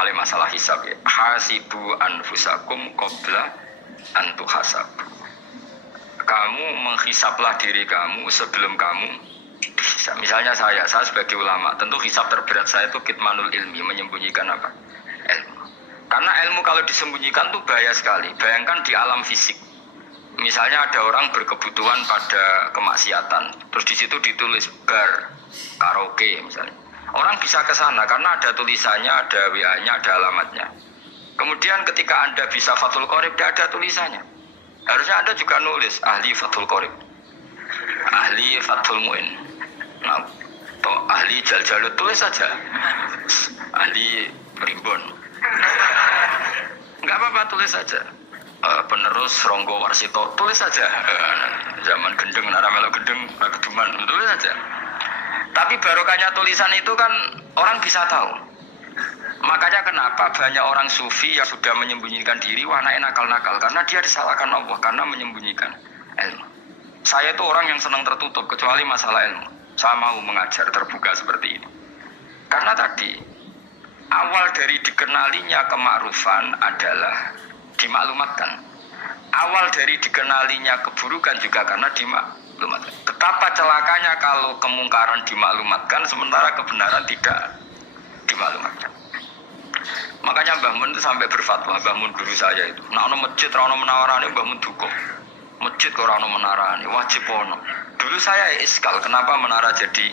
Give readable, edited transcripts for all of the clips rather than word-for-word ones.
malih masalah hisab ya. Hasibu anfusakum qabla an tuhasabu. Kamu menghisaplah diri kamu sebelum kamu dihisab. Misalnya saya sebagai ulama, tentu hisab terberat saya itu kitmanul ilmi, menyembunyikan apa? Ilmu. Karena ilmu kalau disembunyikan itu bahaya sekali. Bayangkan di alam fisik. Misalnya ada orang berkebutuhan pada kemaksiatan, terus di situ ditulis bar, karaoke misalnya. Orang bisa ke sana karena ada tulisannya, ada WA-nya, ada alamatnya. Kemudian ketika Anda bisa Fathul Qorib, tidak ada tulisannya. Harusnya Anda juga nulis ahli Fathul Qorib, ahli Fathul Mu'in, nah, atau ahli Jaljalut, tulis saja ahli Primbon. Enggak apa-apa, tulis saja. Penerus Ronggo Warsito, tulis saja. Zaman gendeng, naramelo gendeng, keduman, tulis saja. Tapi barokahnya tulisan itu kan orang bisa tahu. Makanya kenapa banyak orang sufi yang sudah menyembunyikan diri, wananya nakal-nakal, karena dia disalahkan Allah karena menyembunyikan ilmu. Saya itu orang yang senang tertutup kecuali masalah ilmu. Saya mau mengajar terbuka seperti ini. Karena tadi awal dari dikenalinya kemakrufan adalah dimaklumatkan. Awal dari dikenalinya keburukan juga karena dimaklumatkan. Betapa celakanya kalau kemungkaran dimaklumatkan sementara kebenaran tidak dimaklumatkan. Makanya Mbah Mun itu sampai berfatwa, Mbah Mun guru saya itu. Nah, ono masjid ora ono menawarane Mbah Mun duka. Masjid kok ora ono menarane, wajib ono. Dulu saya iskal kenapa menara jadi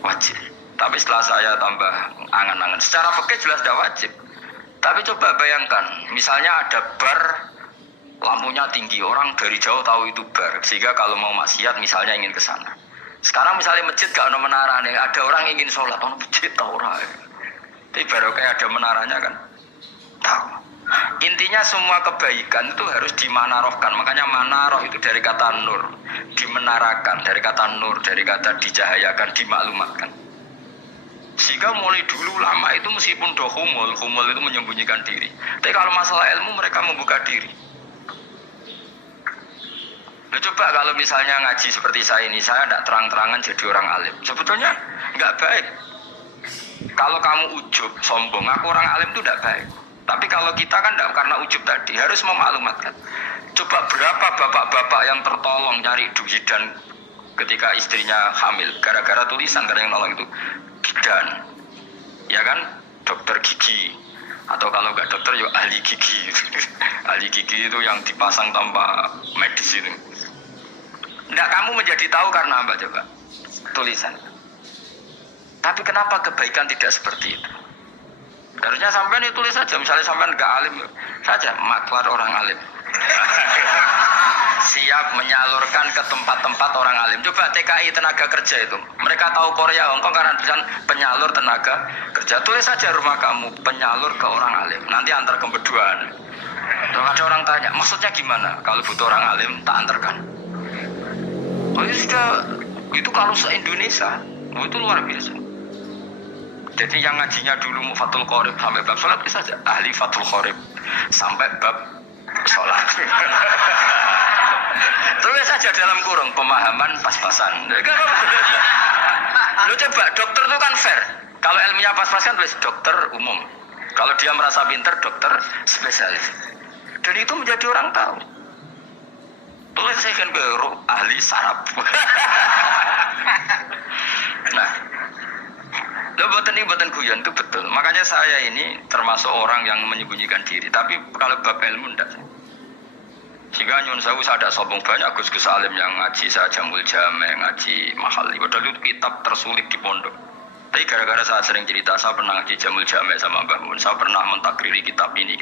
wajib. Tapi setelah saya tambah angan-angan, secara fikih jelas tidak wajib. Tapi coba bayangkan, misalnya ada bar, lampunya tinggi, orang dari jauh tahu itu bar, sehingga kalau mau maksiat misalnya ingin ke sana. Sekarang misalnya masjid gak ada menara nih, ada orang ingin sholat, orang masjid tahu orang. Tapi baru kayak ada menaranya kan, tahu. Intinya semua kebaikan itu harus dimanarohkan, makanya manaroh itu dari kata nur, dimenarakan, dari kata nur, dari kata dicahayakan, dimaklumatkan. Sehingga mulai dulu lama itu meskipun humul itu menyembunyikan diri. Tapi kalau masalah ilmu mereka membuka diri. Nah, coba kalau misalnya ngaji seperti saya ini, saya tidak terang-terangan jadi orang alim. Sebetulnya nggak baik. Kalau kamu ujub, sombong, aku orang alim itu tidak baik. Tapi kalau kita kan tidak, karena ujub tadi harus memaklumatkan. Coba berapa bapak-bapak yang tertolong nyari duhidan ketika istrinya hamil gara-gara tulisan, karena yang nolong itu bidan, ya kan, dokter gigi, atau kalau nggak dokter ya ahli gigi. Ahli gigi itu yang dipasang tanpa medis itu. Nggak, kamu menjadi tahu karena apa coba? Tulisan. Tapi kenapa kebaikan tidak seperti itu? Harusnya sampean itu tulis saja, misalnya sampean nggak alim saja, maklar orang alim. Siap menyalurkan ke tempat-tempat orang alim. Coba TKI tenaga kerja itu, mereka tahu Korea, Hongkong karena tulisan penyalur tenaga kerja. Tulis saja rumah kamu penyalur ke orang alim. Nanti antar ke berduaan. Kalau ada orang tanya, maksudnya gimana? Kalau butuh orang alim, tak antarkan. Oh ya sudah, itu kalau se-Indonesia, oh, itu luar biasa. Jadi yang ngajinya dulu Fathul Qorib sampai bab sholat bisa saja ahli Fathul Qorib sampai bab sholat. Tulis saja dalam kurung pemahaman pas-pasan. Lu coba dokter itu kan fair. Kalau ilmunya pas-pasan tulis dokter umum. Kalau dia merasa pinter dokter spesialis. Dan itu menjadi orang tahu. Tulis saya kan baru ahli saraf. Nah, lo buatan guyon itu betul. Makanya saya ini termasuk orang yang menyembunyikan diri. Tapi kalau bab ilmu enggak. Sehingga nyun sewu saya ada sombong banyak Gus Alim yang ngaji saya Jamul Jame, ngaji Mahali. Padahal itu kitab tersulit di pondok. Tapi gara-gara saya sering cerita, saya pernah ngaji Jamul Jame sama Mbah Mun. Saya pernah mentakriri kitab ini.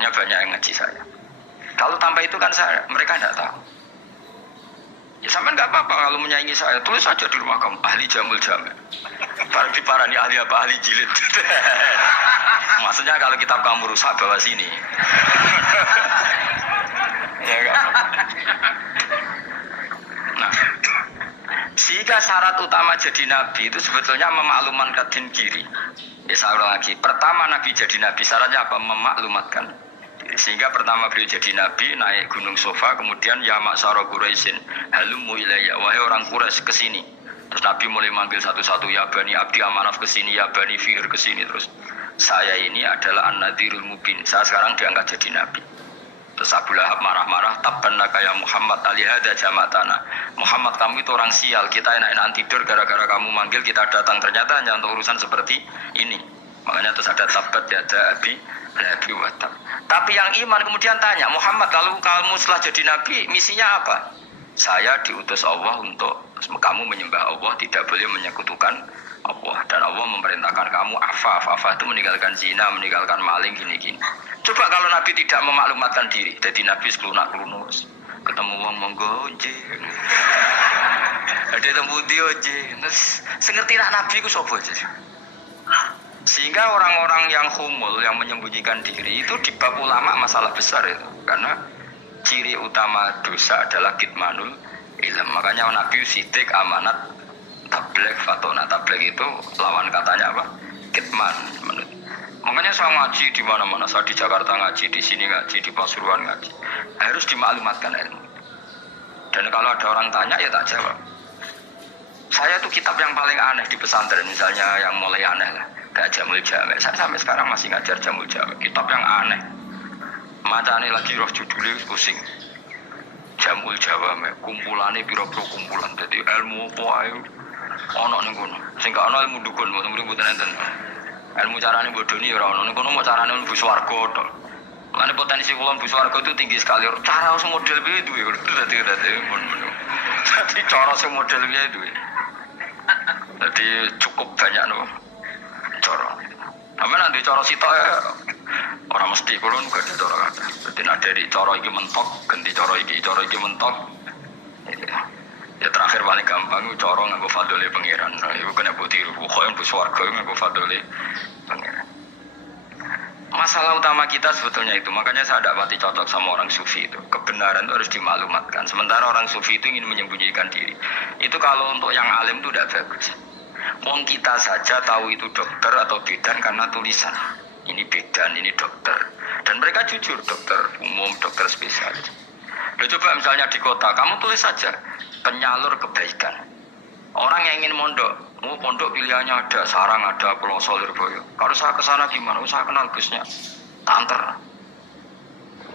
Hanya banyak yang ngaji saya. Kalau tanpa itu kan mereka tidak tahu. Ya sampean nggak apa-apa kalau menyaingi saya, tulis saja di rumah kamu ahli Jamul Jame. Barang diparani ahli apa, ahli jilid. Maksudnya kalau kitab kamu rusak bawa sini. Ya kan? Nah, sehingga syarat utama jadi nabi itu sebetulnya memaklumatkan diri. Ya saya ulang lagi, pertama nabi jadi nabi syaratnya apa? Memaklumatkan. Sehingga pertama beliau jadi nabi naik gunung Sofa, kemudian ya maksara Quraisyin halumu ilayya, wahai orang Quraisy kesini. Terus nabi mulai manggil satu-satu, ya bani Abdi Amanaf kesini, ya bani Fihr kesini, terus saya ini adalah an-nadhirul mubin. Saya sekarang diangkat jadi nabi. Terus Abu Lahab marah-marah, tabbannaka ya Muhammad alihada jamatana. Muhammad, kamu itu orang sial, kita enak-enakan tidur gara-gara kamu manggil kita datang, ternyata hanya untuk urusan seperti ini. Makanya terus ada tabbat ya ada abi lahabi wa tab. Tapi yang iman kemudian tanya, Muhammad, kalau kamu setelah jadi nabi misinya apa? Saya diutus Allah untuk kamu menyembah Allah, tidak boleh menyekutukan Allah, dan Allah memerintahkan kamu afaf itu meninggalkan zina, meninggalkan maling, gini-gini. Coba kalau Nabi tidak memaklumatkan diri, jadi Nabi sekelunak-kelunus, ketemu wong monggo nggih. Ada temu dia nggih. Sengerti nak Nabi ku sapa aja. Sehingga orang-orang yang humul, yang menyembunyikan diri itu di bab ulama masalah besar itu, karena ciri utama dosa adalah kitmanul ilm. Makanya Nabi sidik amanat tabligh fatona. Tabligh itu lawan katanya apa? Kitman. Makanya saya ngaji di mana-mana, saya di Jakarta ngaji, di sini ngaji, di Pasuruan ngaji. Harus dimaklumatkan ilmu. Dan kalau ada orang tanya ya tak jawab. Saya tuh kitab yang paling aneh di pesantren, misalnya yang mulai aneh lah, kayak Jamul Jami. Saya sampai sekarang masih ngajar Jamul Jami. Kitab yang aneh. Macane lagi roh judulnya pusing. Jamul Jawame, kumpulane pira-pira kumpulan. Jadi ilmu apa ae ana ning kono. Sing gak ana ilmu dukun, mboten enten. Ilmu carane bodoni ora ono. Ning kono mau carane mlebu swarga to. Mane potensi kula mlebu swarga itu tinggi sekali. Cara sing model piye duwe. Dadi Jadi cara sing model piye duwe. Jadi cukup banyak no. Cara. Apa nanti cara sitok ya orang mesti kulon gak ada cara kata. Jadi nak dari cara iki mentok, ganti cara iki mentok. Ya terakhir paling gampang itu cara nganggo fadhole pangeran. Iku kena mbok tiru, koyo mbok swarga nganggo fadhole pangeran. Masalah utama kita sebetulnya itu, makanya saya tidak pati cocok sama orang sufi itu. Kebenaran itu harus dimaklumatkan. Sementara orang sufi itu ingin menyembunyikan diri. Itu kalau untuk yang alim itu tidak bagus. Wong kita saja tahu itu dokter atau bidan karena tulisan. Ini bidan, ini dokter. Dan mereka jujur, dokter umum, dokter spesialis. Loh, coba misalnya di kota, kamu tulis saja penyalur kebaikan. Orang yang ingin pondok pilihannya ada, Sarang ada, Pulau Lirboyo. Kalau saya ke sana gimana? Saya kenal busnya, Tanter.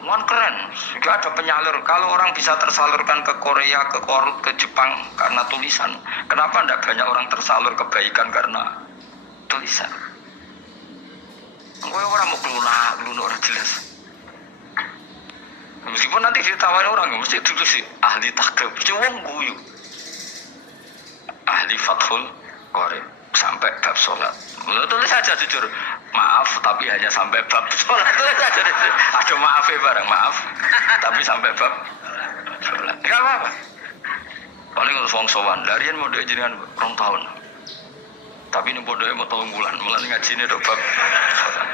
Mohon keren, juga ada penyalur. Kalau orang bisa tersalurkan ke Korea, ke Korut, ke Jepang karena tulisan, kenapa tidak banyak orang tersalur kebaikan karena tulisan? Gue orang mau kelunak orang jelas. Meskipun nanti ditawari orang, mesti dulu sih ahli takrib, cuma guyu. Ahli fathul Qorib sampai bab sholat. Tulis saja jujur, maaf tapi hanya sampai bab sholat. Tulis saja, ada maafnya bareng, maaf. Tapi sampai bab sholat. Enggak apa-apa. Paling kalau wong sowan, larian mau dia jenengan 2 tahun. Tapi ini bodohnya mau tahun bulan, mulai ngaji ini do bab sholat.